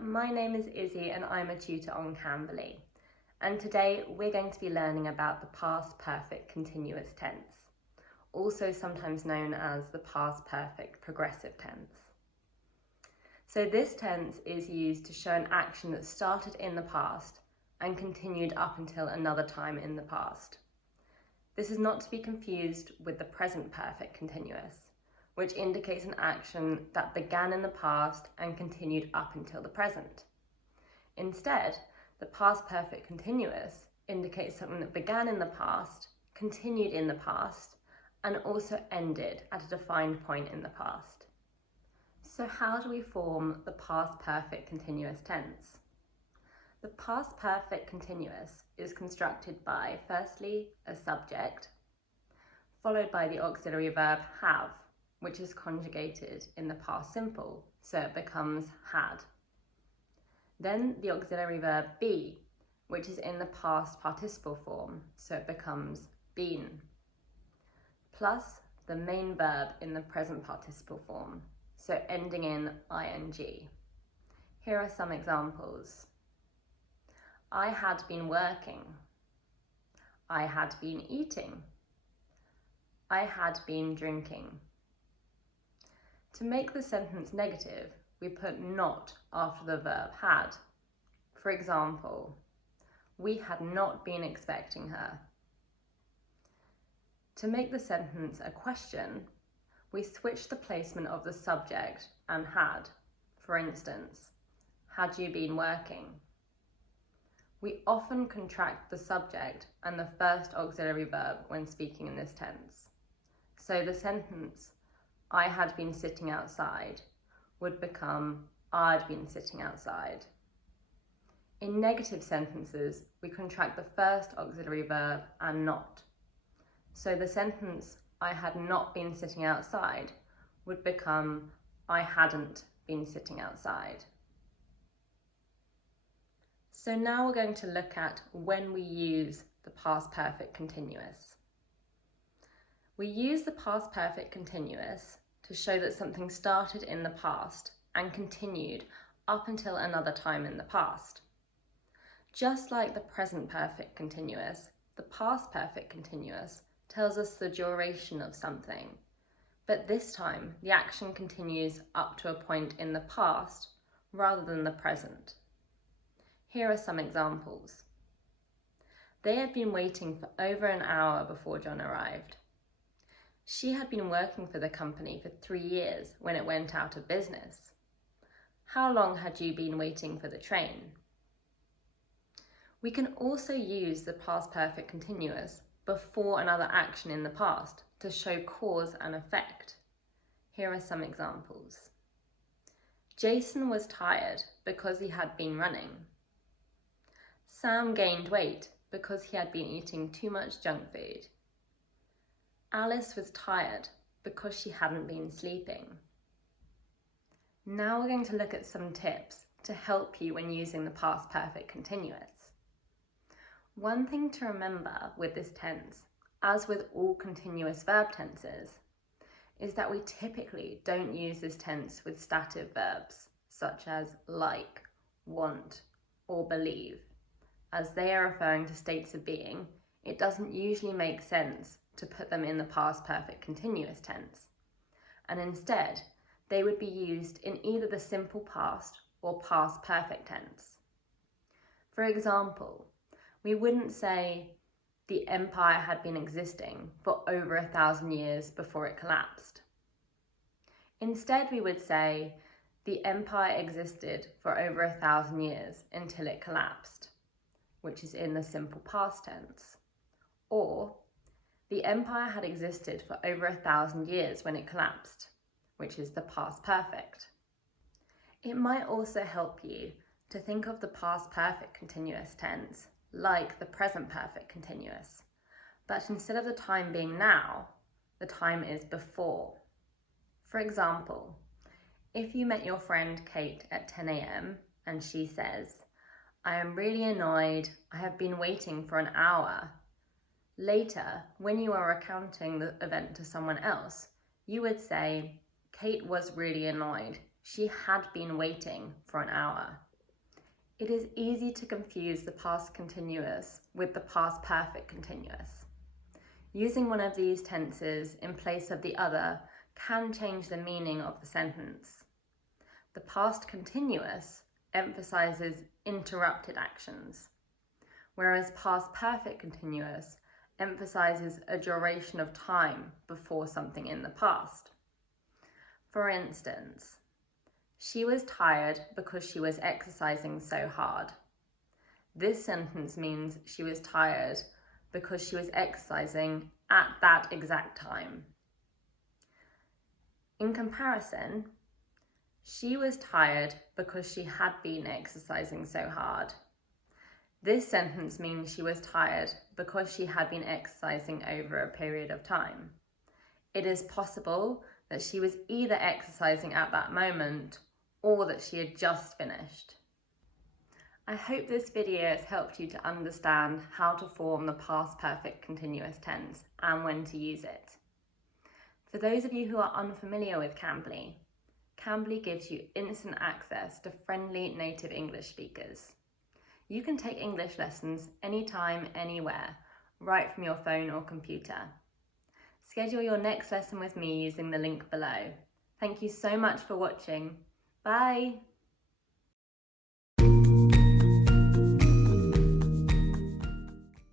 my name is Izzy and I'm a tutor on Cambly. And today we're going to be learning about the past perfect continuous tense, also sometimes known as the past perfect progressive tense. So this tense is used to show an action that started in the past and continued up until another time in the past. This is not to be confused with the present perfect continuous, which indicates an action that began in the past and continued up until the present. Instead, the past perfect continuous indicates something that began in the past, continued in the past, and also ended at a defined point in the past. So how do we form the past perfect continuous tense? The past perfect continuous is constructed by, firstly, a subject, followed by the auxiliary verb have, which is conjugated in the past simple, so it becomes had. Then the auxiliary verb be, which is in the past participle form, so it becomes been, plus the main verb in the present participle form, so ending in ing. Here are some examples. I had been working. I had been eating. I had been drinking. To make the sentence negative, we put not after the verb had. For example, we had not been expecting her. To make the sentence a question, we switch the placement of the subject and had. For instance, had you been working? We often contract the subject and the first auxiliary verb when speaking in this tense. So the sentence, I had been sitting outside, would become I'd been sitting outside. In negative sentences, we contract the first auxiliary verb and not. So the sentence, I had not been sitting outside, would become I hadn't been sitting outside. So now we're going to look at when we use the past perfect continuous. We use the past perfect continuous to show that something started in the past and continued up until another time in the past. Just like the present perfect continuous, the past perfect continuous tells us the duration of something, but this time the action continues up to a point in the past rather than the present. Here are some examples. They had been waiting for over an hour before John arrived. She had been working for the company for 3 years when it went out of business. How long had you been waiting for the train? We can also use the past perfect continuous before another action in the past to show cause and effect. Here are some examples. Jason was tired because he had been running. Sam gained weight because he had been eating too much junk food. Alice was tired because she hadn't been sleeping. Now we're going to look at some tips to help you when using the past perfect continuous. One thing to remember with this tense, as with all continuous verb tenses, is that we typically don't use this tense with stative verbs such as like, want, or believe. As they are referring to states of being, it doesn't usually make sense to put them in the past perfect continuous tense, and instead they would be used in either the simple past or past perfect tense. For example, we wouldn't say the empire had been existing for over 1,000 years before it collapsed. Instead, we would say the empire existed for over 1,000 years until it collapsed, which is in the simple past tense, or the empire had existed for over 1,000 years when it collapsed, which is the past perfect. It might also help you to think of the past perfect continuous tense like the present perfect continuous, but instead of the time being now, the time is before. For example, if you met your friend Kate at 10 a.m. and she says, I am really annoyed, I have been waiting for an hour. Later, when you are recounting the event to someone else, you would say, Kate was really annoyed. She had been waiting for an hour. It is easy to confuse the past continuous with the past perfect continuous. Using one of these tenses in place of the other can change the meaning of the sentence. The past continuous emphasizes interrupted actions, whereas past perfect continuous emphasizes a duration of time before something in the past. For instance, she was tired because she was exercising so hard. This sentence means she was tired because she was exercising at that exact time. In comparison, she was tired because she had been exercising so hard. This sentence means she was tired because she had been exercising over a period of time. It is possible that she was either exercising at that moment or that she had just finished. I hope this video has helped you to understand how to form the past perfect continuous tense and when to use it. For those of you who are unfamiliar with Cambly, Cambly gives you instant access to friendly native English speakers. You can take English lessons anytime, anywhere, right from your phone or computer. Schedule your next lesson with me using the link below. Thank you so much for watching. Bye!